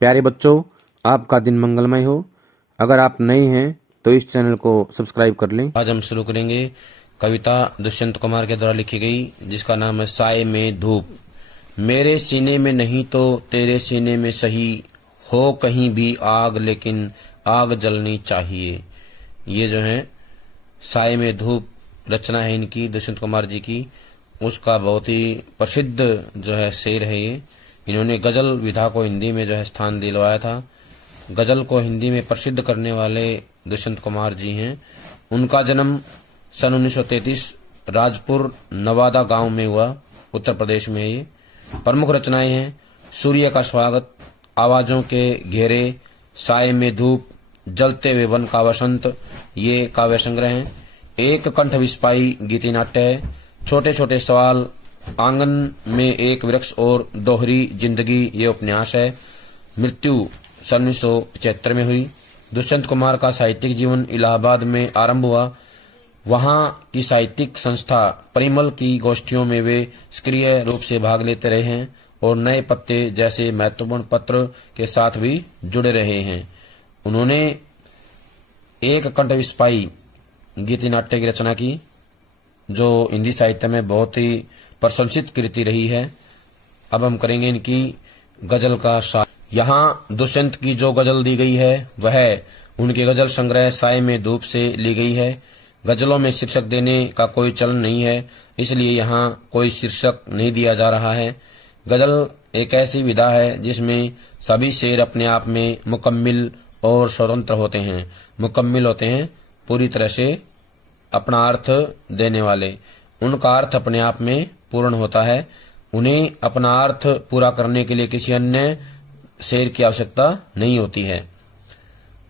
प्यारे बच्चों, आपका दिन मंगलमय हो। अगर आप नए हैं तो इस चैनल को सब्सक्राइब कर लें। आज हम शुरू करेंगे कविता दुष्यंत कुमार के द्वारा लिखी गई, जिसका नाम है साए में धूप। मेरे सीने में नहीं तो तेरे सीने में सही, हो कहीं भी आग लेकिन आग जलनी चाहिए। ये जो है साए में धूप रचना है इनकी, दुष्यंत कुमार जी की। उसका बहुत ही प्रसिद्ध जो है शेर है ये। इन्होंने गजल विधा को हिंदी में जो है स्थान दिलवाया था। गजल को हिंदी में प्रसिद्ध करने वाले दुष्यंत कुमार जी हैं। उनका जन्म सन 1933 राजपुर नवादा गांव में हुआ, उत्तर प्रदेश में। ये प्रमुख रचनाएं हैं सूर्य का स्वागत, आवाजों के घेरे, साए में धूप, जलते हुए वन का वसंत। ये काव्य संग्रह हैं। एक कंठ विस्पाई गीति नाट्य है। छोटे छोटे सवाल, आंगन में एक वृक्ष और दोहरी जिंदगी, ये उपन्यास है। मृत्यु सन 1975 में हुई। दुष्यंत कुमार का साहित्यिक जीवन इलाहाबाद में आरंभ हुआ। वहां की साहित्यिक संस्था परिमल की गोष्ठियों में वे सक्रिय रूप से भाग लेते रहे हैं और नए पत्ते जैसे महत्वपूर्ण पत्र के साथ भी जुड़े रहे हैं। उन्होंने एक कंठ विस्पाई गीति नाट्य की रचना की, जो हिंदी साहित्य में बहुत ही प्रशंसित कृति रही है। अब हम करेंगे इनकी गजल का सार। यहाँ दुष्यंत की जो गजल दी गई है वह उनके गजल संग्रह साए में धूप से ली गई है। गजलों में शीर्षक देने का कोई चलन नहीं है, इसलिए यहाँ कोई शीर्षक नहीं दिया जा रहा है। गजल एक ऐसी विधा है जिसमें सभी शेर अपने आप में मुकम्मिल और स्वतंत्र होते हैं। मुकम्मिल होते हैं पूरी तरह से अपना अर्थ देने वाले। उनका अर्थ अपने आप में पूर्ण होता है। उन्हें अपना अर्थ पूरा करने के लिए किसी अन्य शेर की आवश्यकता नहीं होती है।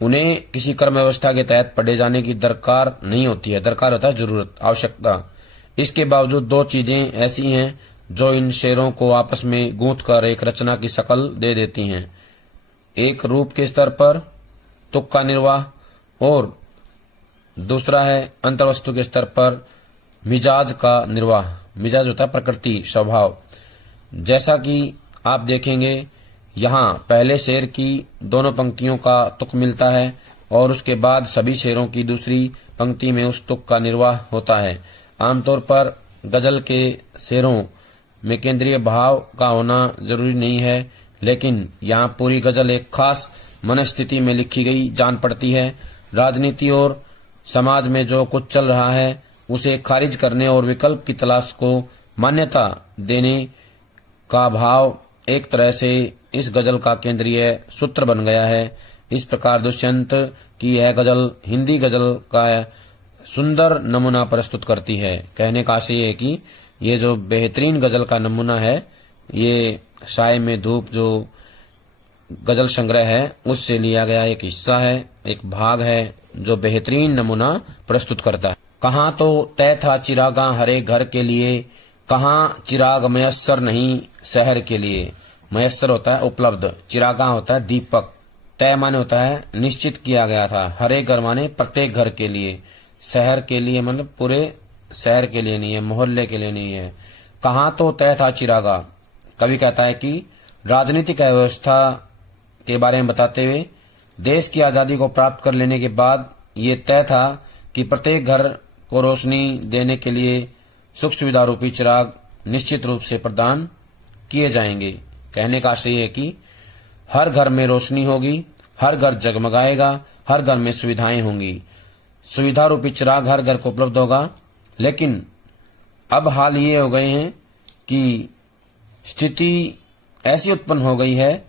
उन्हें किसी कर्म व्यवस्था के तहत पढ़े जाने की दरकार नहीं होती है। दरकार होता है जरूरत, आवश्यकता। इसके बावजूद दो चीजें ऐसी हैं जो इन शेरों को आपस में गूंथ कर एक रचना की शक्ल दे देती हैं। एक रूप के स्तर पर तुक का निर्वाह, और दूसरा है अंतर्वस्तु के स्तर पर मिजाज का निर्वाह। मिजाज होता है प्रकृति, स्वभाव। जैसा कि आप देखेंगे यहाँ पहले शेर की दोनों पंक्तियों का तुक मिलता है और उसके बाद सभी शेरों की दूसरी पंक्ति में उस तुक का निर्वाह होता है। आमतौर पर गजल के शेरों में केंद्रीय भाव का होना जरूरी नहीं है, लेकिन यहाँ पूरी गजल एक खास मनस्थिति में लिखी गई जान पड़ती है। राजनीति और समाज में जो कुछ चल रहा है उसे खारिज करने और विकल्प की तलाश को मान्यता देने का भाव एक तरह से इस गजल का केंद्रीय सूत्र बन गया है। इस प्रकार दुष्यंत की यह गजल हिंदी गजल का सुंदर नमूना प्रस्तुत करती है। कहने का आशय है कि ये जो बेहतरीन गजल का नमूना है, ये साए में धूप जो गजल संग्रह है उससे लिया गया एक हिस्सा है, एक भाग है जो बेहतरीन नमूना प्रस्तुत करता है। कहाँ तो तय था चिरागा हरे घर के लिए, कहाँ चिराग मयस्सर नहीं शहर के लिए। मयस्सर होता है उपलब्ध, चिरागा होता है दीपक, तय माने होता है निश्चित किया गया था, हरे घर माने प्रत्येक घर के लिए, शहर के लिए मतलब पूरे शहर के लिए नहीं है, मोहल्ले के लिए नहीं है। कहाँ तो तय था चिरागा। कवि कहता है कि राजनीतिक व्यवस्था के बारे में बताते हुए देश की आजादी को प्राप्त कर लेने के बाद ये तय था कि प्रत्येक घर को रोशनी देने के लिए सुख सुविधा रूपी चिराग निश्चित रूप से प्रदान किए जाएंगे। कहने का आशय है कि हर घर में रोशनी होगी, हर घर जगमगाएगा, हर घर में सुविधाएं होंगी। सुविधा रूपी चिराग हर घर को उपलब्ध होगा। लेकिन अब हाल ये हो गए हैं कि स्थिति ऐसी उत्पन्न हो गई है,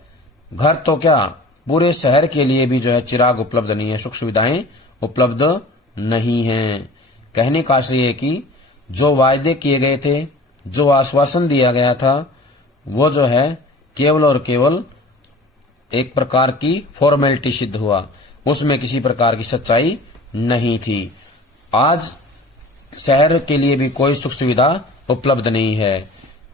घर तो क्या पूरे शहर के लिए भी जो है चिराग उपलब्ध नहीं है, सुख सुविधाएं उपलब्ध नहीं हैं। कहने का आशय है कि जो वायदे किए गए थे, जो आश्वासन दिया गया था, वो जो है केवल और केवल एक प्रकार की फॉर्मेलिटी सिद्ध हुआ, उसमें किसी प्रकार की सच्चाई नहीं थी। आज शहर के लिए भी कोई सुख सुविधा उपलब्ध नहीं है।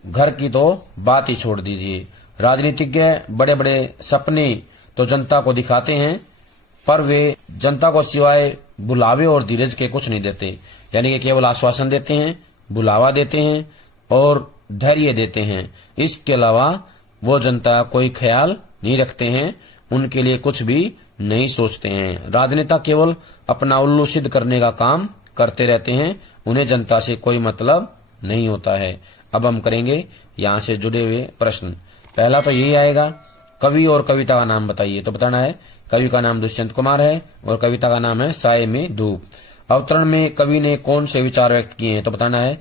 घर की तो बात ही छोड़ दीजिए। राजनीतिज्ञ बड़े बड़े सपने तो जनता को दिखाते हैं, पर वे जनता को सिवाय बुलावे और धीरज के कुछ नहीं देते। यानी कि केवल आश्वासन देते हैं, बुलावा देते हैं और धैर्य देते हैं। इसके अलावा वो जनता कोई ख्याल नहीं रखते हैं, उनके लिए कुछ भी नहीं सोचते हैं। राजनेता केवल अपना उल्लू सिद्ध करने का काम करते रहते हैं, उन्हें जनता से कोई मतलब नहीं होता है। अब हम करेंगे यहाँ से जुड़े हुए प्रश्न। पहला तो यही आएगा, कवि और कविता का नाम बताइए। तो बताना है कवि का नाम दुष्यंत कुमार है और कविता का नाम है साए में धूप। अवतरण में कवि ने कौन से विचार व्यक्त किए हैं? तो बताना है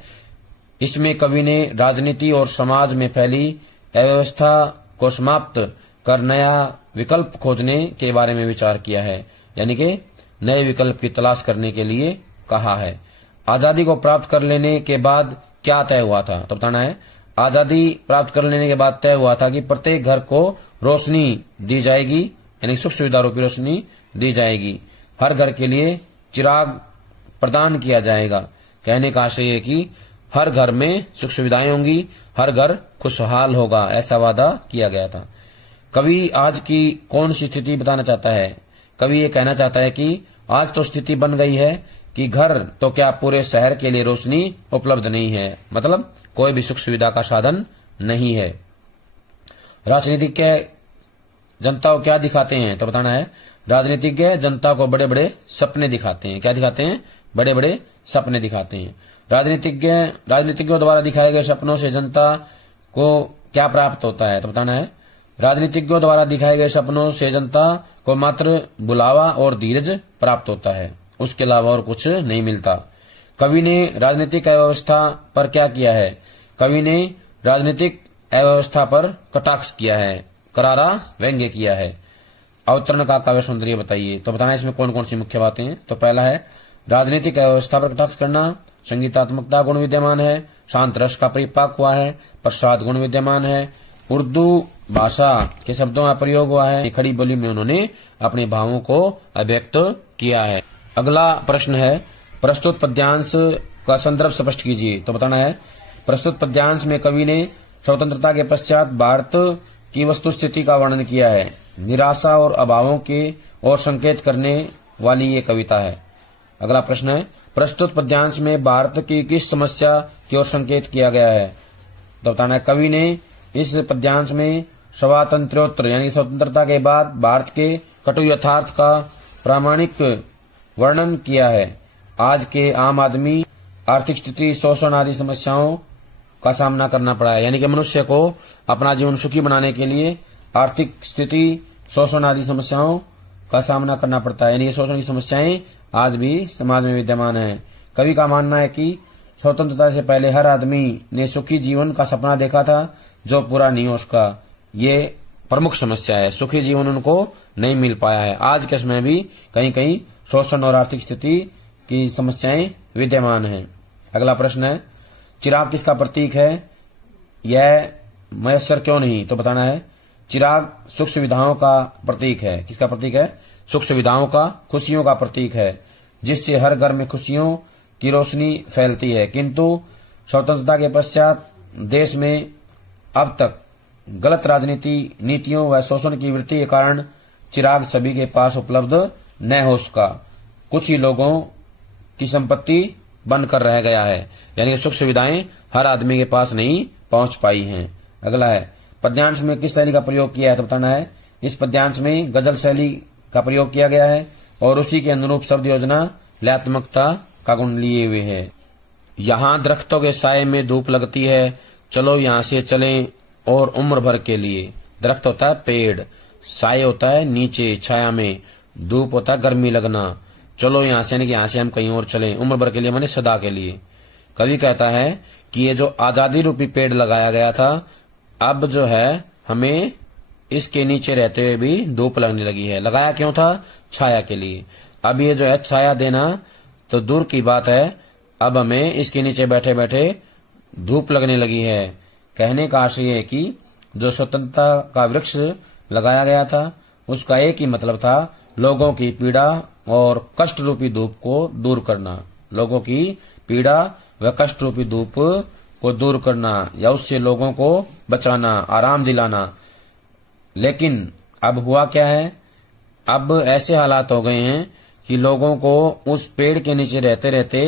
इसमें कवि ने राजनीति और समाज में फैली अव्यवस्था को समाप्त कर नया विकल्प खोजने के बारे में विचार किया है, यानी कि नए विकल्प की तलाश करने के लिए कहा है। आजादी को प्राप्त कर लेने के बाद क्या तय हुआ था? तो बताना है आजादी प्राप्त कर लेने के बाद तय हुआ था कि प्रत्येक घर को रोशनी दी जाएगी, यानी सुख सुविधा रूपी रोशनी दी जाएगी। हर घर के लिए चिराग प्रदान किया जाएगा। कहने का आशय है कि हर घर में सुख सुविधाएं होंगी, हर घर खुशहाल होगा, ऐसा वादा किया गया था। कवि आज की कौन सी स्थिति बताना चाहता है? कवि ये कहना चाहता है कि आज तो स्थिति बन गई है कि घर तो क्या पूरे शहर के लिए रोशनी उपलब्ध नहीं है, मतलब कोई भी सुख सुविधा का साधन नहीं है। राजनीतिज्ञ जनता को क्या दिखाते हैं? तो बताना है राजनीतिज्ञ जनता को बड़े बड़े सपने दिखाते हैं। क्या दिखाते हैं? बड़े बड़े सपने दिखाते हैं। राजनीतिज्ञों द्वारा दिखाए गए सपनों से जनता को क्या प्राप्त होता है? तो बताना है राजनीतिज्ञों द्वारा दिखाए गए सपनों से जनता को मात्र बुलावा और धीरज प्राप्त होता है, उसके अलावा और कुछ नहीं मिलता। कवि ने राजनीतिक अव्यवस्था पर क्या किया है? कवि ने राजनीतिक अव्यवस्था पर कटाक्ष किया है, करारा व्यंग्य किया है। अवतरण का काव्य सौंदर्य बताइए। तो बताना है इसमें कौन कौन सी मुख्य बातें हैं। तो पहला है राजनीतिक अव्यवस्था पर कटाक्ष करना, संगीतात्मकता गुण विद्यमान है, शांत रस का परिपाक हुआ है, प्रसाद गुण विद्यमान है, उर्दू भाषा के शब्दों का प्रयोग हुआ है, खड़ी बोली में उन्होंने अपने भावों को अभिव्यक्त किया है। अगला प्रश्न है प्रस्तुत पद्यांश का संदर्भ स्पष्ट कीजिए। तो बताना है प्रस्तुत पद्यांश में कवि ने स्वतंत्रता के पश्चात भारत की वस्तु स्थिति का वर्णन किया है। निराशा और अभावों के और संकेत करने वाली ये कविता है। अगला प्रश्न है प्रस्तुत पद्यांश में भारत की किस समस्या की ओर संकेत किया गया है? तो बताना है कवि ने इस पद्यांश में स्वातंत्र्योत्तर यानी स्वतंत्रता के बाद भारत के कटु यथार्थ का प्रामाणिक वर्णन किया है। आज के आम आदमी आर्थिक स्थिति, शोषण आदि समस्याओं का सामना करना पड़ा है, यानी कि मनुष्य को अपना जीवन सुखी बनाने के लिए आर्थिक स्थिति, शोषण आदि समस्याओं का सामना करना पड़ता है, यानी ये शोषण की समस्याएं आज भी समाज में विद्यमान है। कवि का मानना है कि स्वतंत्रता से पहले हर आदमी ने सुखी जीवन का सपना देखा था, जो पूरा नहीं हो उसका ये प्रमुख समस्या है। सुखी जीवन उनको नहीं मिल पाया है। आज के समय भी कहीं कहीं शोषण और आर्थिक स्थिति की समस्याएं विद्यमान हैं। अगला प्रश्न है चिराग किसका प्रतीक है? यह मयस्सर क्यों नहीं? तो बताना है चिराग सुख सुविधाओं का प्रतीक है। किसका प्रतीक है? सुख सुविधाओं का, खुशियों का प्रतीक है, जिससे हर घर में खुशियों की रोशनी फैलती है। किंतु स्वतंत्रता के पश्चात देश में अब तक गलत राजनीति, नीतियों व शोषण की वृत्ति के कारण चिराग सभी के पास उपलब्ध न हो सका, कुछ ही लोगों की संपत्ति बनकर रह गया है, यानी कि सुख सुविधाएं हर आदमी के पास नहीं पहुंच पाई हैं। अगला है पद्यांश में किस शैली का प्रयोग किया है? तो बताना है इस पद्यांश में गजल शैली का प्रयोग किया गया है और उसी के अनुरूप शब्द योजना, लयात्मकता का गुण लिए हुए है। यहाँ दरख्तों के साए में धूप लगती है, चलो यहाँ से चलें और उम्र भर के लिए। दरख्त होता है पेड़, साए होता है नीचे छाया में, धूप होता है गर्मी लगना, चलो यहाँ से, यानी कि यहाँ से हम कहीं और चलें, उम्र भर के लिए माने सदा के लिए। कवि कहता है कि ये जो आजादी रूपी पेड़ लगाया गया था, अब जो है हमें इसके नीचे रहते हुए भी धूप लगने लगी है। लगाया क्यों था? छाया के लिए। अब ये जो है छाया देना तो दूर की बात है, अब हमें इसके नीचे बैठे बैठे धूप लगने लगी है। कहने का आशय है कि जो स्वतंत्रता का वृक्ष लगाया गया था उसका एक ही मतलब था, लोगों की पीड़ा और कष्ट रूपी धूप को दूर करना, लोगों की पीड़ा व कष्ट रूपी धूप को दूर करना या उससे लोगों को बचाना, आराम दिलाना। लेकिन अब हुआ क्या है? अब ऐसे हालात हो गए हैं कि लोगों को उस पेड़ के नीचे रहते रहते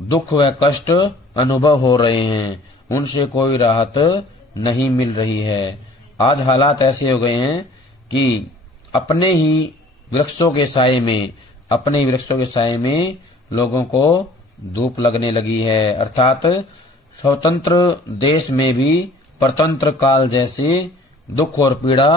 दुख व कष्ट अनुभव हो रहे हैं, उनसे कोई राहत नहीं मिल रही है। आज हालात ऐसे हो गए हैं कि अपने ही वृक्षों के साए में लोगों को धूप लगने लगी है। अर्थात स्वतंत्र देश में भी परतंत्र काल जैसे दुख और पीड़ा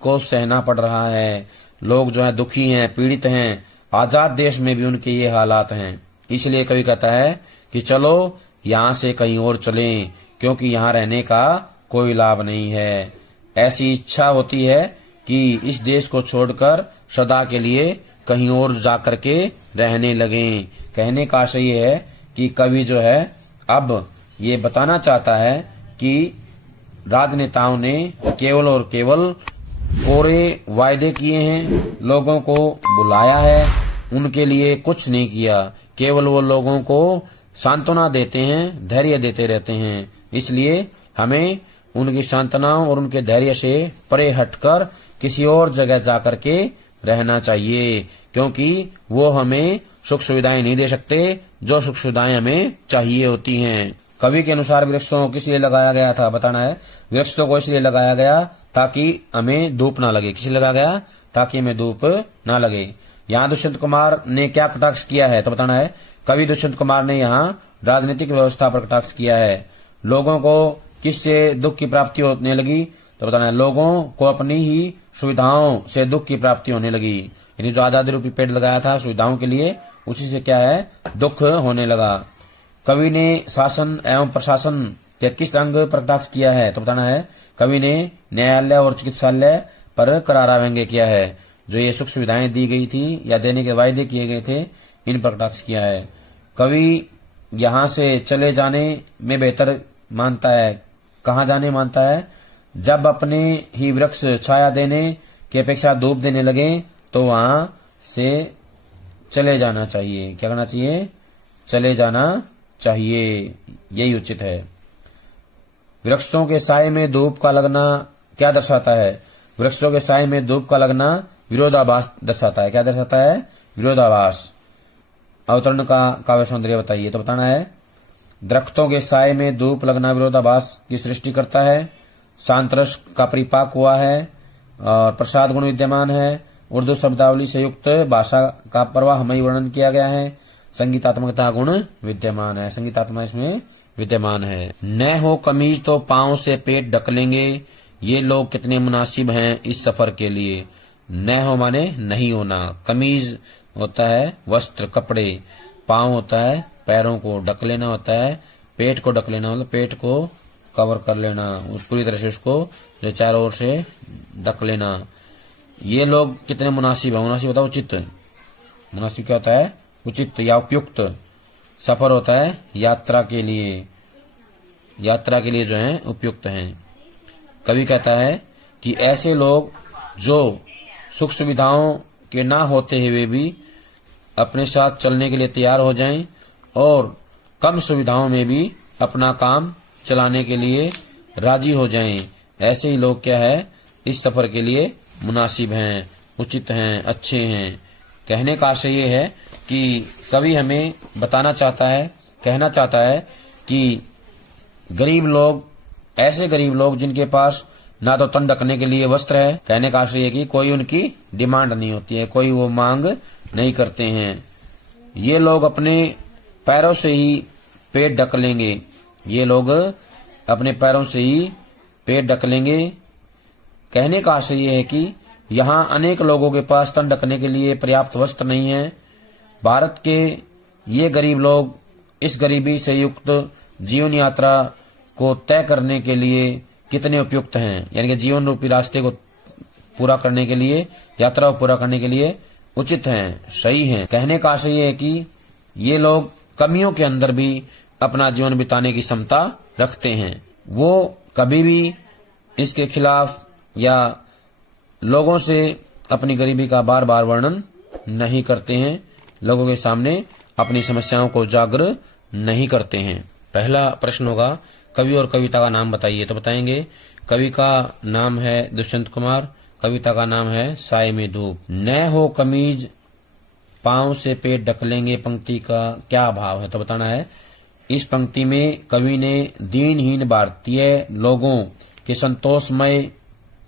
को सहना पड़ रहा है। लोग जो है दुखी हैं, पीड़ित हैं। आजाद देश में भी उनके ये हालात हैं। इसलिए कवि कहता है कि चलो यहाँ से कहीं और चलें, क्योंकि यहाँ रहने का कोई लाभ नहीं है। ऐसी इच्छा होती है कि इस देश को छोड़कर सदा के लिए कहीं और जाकर के रहने लगें। कहने का आशय ये है कि कवि जो है अब ये बताना चाहता है कि राजनेताओं ने केवल और केवल कोरे वायदे किए हैं, लोगों को बुलाया है, उनके लिए कुछ नहीं किया। केवल वो लोगों को सांत्वना देते हैं, धैर्य देते रहते हैं। इसलिए हमें उनकी सांत्वनाओं और उनके धैर्य से परे हटकर किसी और जगह जाकर के रहना चाहिए, क्योंकि वो हमें सुख सुविधाएं नहीं दे सकते जो सुख सुविधाएं हमें चाहिए होती हैं। कवि के अनुसार वृक्षों को किस लिए लगाया गया था बताना है। वृक्षों को इसलिए लगाया गया ताकि हमें धूप ना लगे। किस लिए लगाया गया? ताकि हमें धूप ना लगे। यहाँ दुष्यंत कुमार ने क्या कटाक्ष किया है तो बताना है। कवि दुष्यंत कुमार ने यहाँ राजनीतिक व्यवस्था पर कटाक्ष किया है। लोगों को किससे दुख की प्राप्ति होने लगी तो बताना है। लोगों को अपनी ही सुविधाओं से दुख की प्राप्ति होने लगी। यानी जो आजादी रूपी पेड़ लगाया था सुविधाओं के लिए, उसी से क्या है, दुख होने लगा। कवि ने शासन एवं प्रशासन के किस अंग पर कटाक्ष किया है तो बताना है। कवि ने न्यायालय और चिकित्सालय पर करारा व्यंग्य किया है। जो ये सुख सुविधाएं दी गई थी या देने के वायदे किए गए थे, इन पर कटाक्ष किया है। कवि यहाँ से चले जाने में बेहतर मानता है। कहाँ जाने मानता है? जब अपने ही वृक्ष छाया देने की अपेक्षा धूप देने लगे तो वहां से चले जाना चाहिए। क्या करना चाहिए? चले जाना चाहिए, यही उचित है। वृक्षों के साए में धूप का लगना क्या दर्शाता है? वृक्षों के साए में धूप का लगना विरोधाभास दर्शाता है। क्या दर्शाता है? विरोधाभास। अवतरण का काव्य सौंदर्य बताइए तो बताना है। दरख्तों के साए में धूप लगना विरोधाभास की सृष्टि करता है। शांत रस का परिपाक हुआ है और प्रसाद गुण विद्यमान है। उर्दू शब्दावली से युक्त भाषा का प्रवाहमयी वर्णन किया गया है। संगीतात्मकता गुण विद्यमान है। संगीतात्मक इसमें विद्यमान है। न हो कमीज तो पांव से पेट ढक लेंगे, ये लोग कितने मुनासिब हैं इस सफर के लिए। न हो माने नहीं होना। कमीज होता है वस्त्र, कपड़े। पांव होता है पैरों को ढक लेना होता है। पेट को ढक लेना मतलब पेट को कवर कर लेना, उस पूरी तरह से उसको जो चारों ओर से ढक लेना। ये लोग कितने मुनासिब है। मुनासिब होता है उचित। मुनासिब क्या होता है? उचित या उपयुक्त। सफर होता है यात्रा के लिए, यात्रा के लिए जो है उपयुक्त हैं। कवि कहता है कि ऐसे लोग जो सुख सुविधाओं के ना होते हुए भी अपने साथ चलने के लिए तैयार हो जाएं और कम सुविधाओं में भी अपना काम चलाने के लिए राजी हो जाएं, ऐसे ही लोग क्या है, इस सफर के लिए मुनासिब हैं, उचित हैं, अच्छे हैं। कहने का आशय ये है कि कवि हमें बताना चाहता है, कहना चाहता है कि गरीब लोग, ऐसे गरीब लोग जिनके पास ना तो तन ढकने के लिए वस्त्र है, कहने का आशय है कि कोई उनकी डिमांड नहीं होती है, कोई वो मांग नहीं करते हैं। ये लोग अपने पैरों से ही पेट ढक लेंगे। ये लोग अपने पैरों से ही पेट ढक लेंगे। कहने का आशय ये है कि यहाँ अनेक लोगों के पास तन ढकने के लिए पर्याप्त वस्त्र नहीं है। भारत के ये गरीब लोग इस गरीबी से युक्त जीवन यात्रा को तय करने के लिए कितने उपयुक्त हैं, यानी कि जीवन रूपी रास्ते को पूरा करने के लिए, यात्रा को पूरा करने के लिए उचित हैं, सही हैं। कहने का आशय ये है कि ये लोग कमियों के अंदर भी अपना जीवन बिताने की क्षमता रखते हैं। वो कभी भी इसके खिलाफ या लोगों से अपनी गरीबी का बार बार वर्णन नहीं करते हैं, लोगों के सामने अपनी समस्याओं को उजागर नहीं करते हैं। पहला प्रश्न होगा कवि और कविता का नाम बताइए, तो बताएंगे कवि का नाम है दुष्यंत कुमार, कविता का नाम है साए में धूप। न हो कमीज पांव से पेट ढक लेंगे पंक्ति का क्या भाव है, तो बताना है। इस पंक्ति में कवि ने दीनहीन भारतीय लोगों कि संतोषमय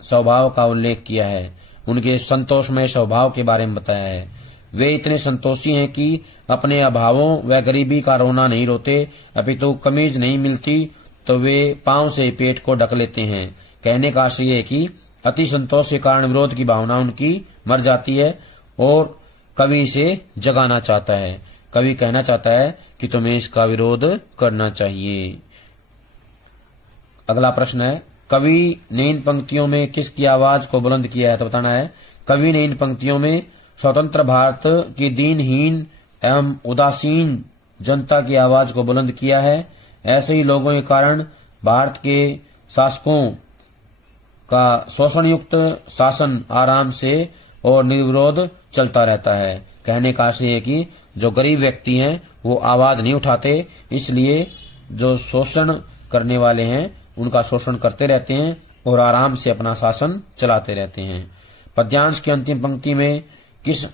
स्वभाव का उल्लेख किया है। उनके संतोषमय स्वभाव के बारे में बताया है। वे इतने संतोषी हैं कि अपने अभावों व गरीबी का रोना नहीं रोते, अपितु कमीज नहीं मिलती तो वे पांव से पेट को ढक लेते हैं। कहने का आशय है कि अति संतोष के कारण विरोध की भावना उनकी मर जाती है और कवि इसे जगाना चाहता है। कवि कहना चाहता है कि तुम्हें इसका विरोध करना चाहिए। अगला प्रश्न है, कवि ने इन पंक्तियों में किसकी आवाज को बुलंद किया है? तो बताना है, कवि ने इन पंक्तियों में स्वतंत्र भारत की दीनहीन एवं उदासीन जनता की आवाज को बुलंद किया है। ऐसे ही लोगों के कारण भारत के शासकों का शोषण युक्त शासन आराम से और निर्विरोध चलता रहता है। कहने का आशय है कि जो गरीब व्यक्ति हैं वो आवाज नहीं उठाते, इसलिए जो शोषण करने वाले हैं उनका शोषण करते रहते हैं और आराम से अपना शासन चलाते रहते हैं। पद्यांश की अंतिम पंक्ति में किस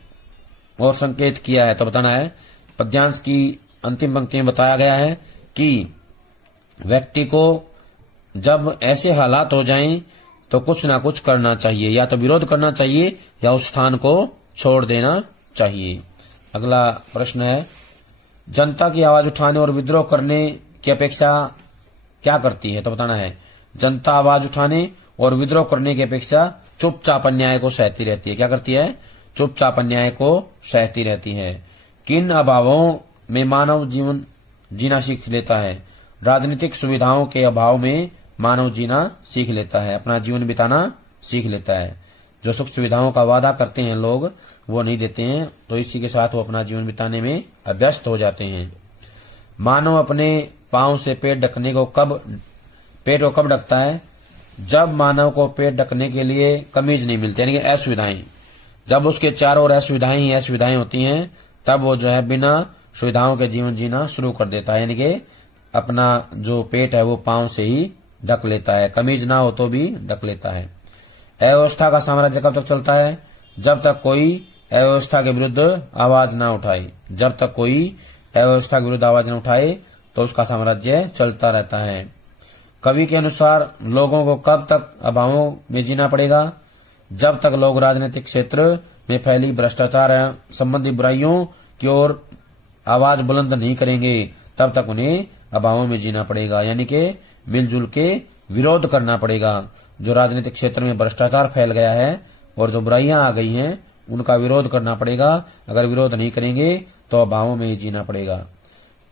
और संकेत किया है? तो बताना है, पद्यांश की अंतिम पंक्ति में बताया गया है कि व्यक्ति को जब ऐसे हालात हो जाएं तो कुछ ना कुछ करना चाहिए, या तो विरोध करना चाहिए या उस स्थान को छोड़ देना चाहिए। अगला प्रश्न है, जनता की आवाज उठाने और विद्रोह करने की अपेक्षा क्या करती है? तो बताना है, जनता आवाज उठाने और विद्रोह करने की अपेक्षा चुपचाप अन्याय को सहती रहती है। क्या करती है? चुपचाप अन्याय को सहती रहती है। किन अभावों में मानव जीवन जीना सीख लेता है? राजनीतिक सुविधाओं के अभाव में मानव जीना सीख लेता है, अपना जीवन बिताना सीख लेता है। जो सुख सुविधाओं का वादा करते हैं लोग वो नहीं देते हैं, तो इसी के साथ वो अपना जीवन बिताने में अभ्यस्त हो जाते हैं। मानव अपने पांव से पेट को कब ढकता है? जब मानव को पेट ढकने के लिए कमीज नहीं मिलती, यानी कि असुविधाएं। जब उसके चारों ओर असुविधाएं ही असुविधाएं होती हैं, तब वो जो है बिना सुविधाओं के जीवन जीना शुरू कर देता है, यानी कि अपना जो पेट है वो पांव से ही ढक लेता है, कमीज ना हो तो भी ढक लेता है। अव्यवस्था का साम्राज्य कब तक चलता है? जब तक कोई अव्यवस्था के विरुद्ध आवाज ना उठाए। जब तक कोई अव्यवस्था के विरुद्ध आवाज न उठाए तो उसका साम्राज्य चलता रहता है। कवि के अनुसार लोगों को कब तक अभावों में जीना पड़ेगा? जब तक लोग राजनीतिक क्षेत्र में फैली भ्रष्टाचार संबंधी बुराइयों की ओर आवाज बुलंद नहीं करेंगे, तब तक उन्हें अभावों में जीना पड़ेगा, यानी कि मिलजुल के विरोध करना पड़ेगा। जो राजनीतिक क्षेत्र में भ्रष्टाचार फैल गया है और जो बुराइयां आ गई हैं उनका विरोध करना पड़ेगा। अगर विरोध नहीं करेंगे तो अभावों में ही जीना पड़ेगा।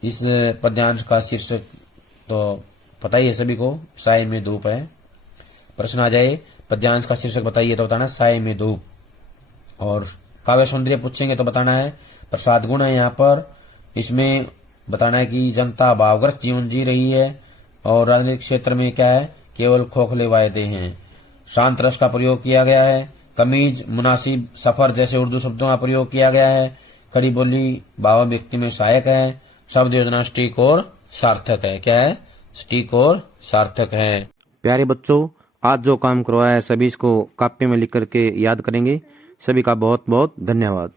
इस पद्यांश का शीर्षक तो पता ही है सभी को, साय में धूप है। प्रश्न आ जाए, पद्यांश का शीर्षक बताइए, तो बताना साय में धूप। और काव्य सौंदर्य पूछेंगे तो बताना है प्रसाद गुण है यहाँ पर। इसमें बताना है कि जनता भावग्रस्त जीवन जी रही है और राजनीतिक क्षेत्र में क्या है, केवल खोखले वायदे हैं। शांत रस का प्रयोग किया गया है। कमीज, मुनासिब, सफर जैसे उर्दू शब्दों का प्रयोग किया गया है। खड़ी बोली भाव व्यक्ति में सहायक है। शब्द योजना सटीक और सार्थक है। क्या है? सटीक और सार्थक है। प्यारे बच्चों, आज जो काम करवाया है सभी इसको कापी में लिख करके याद करेंगे। सभी का बहुत बहुत धन्यवाद।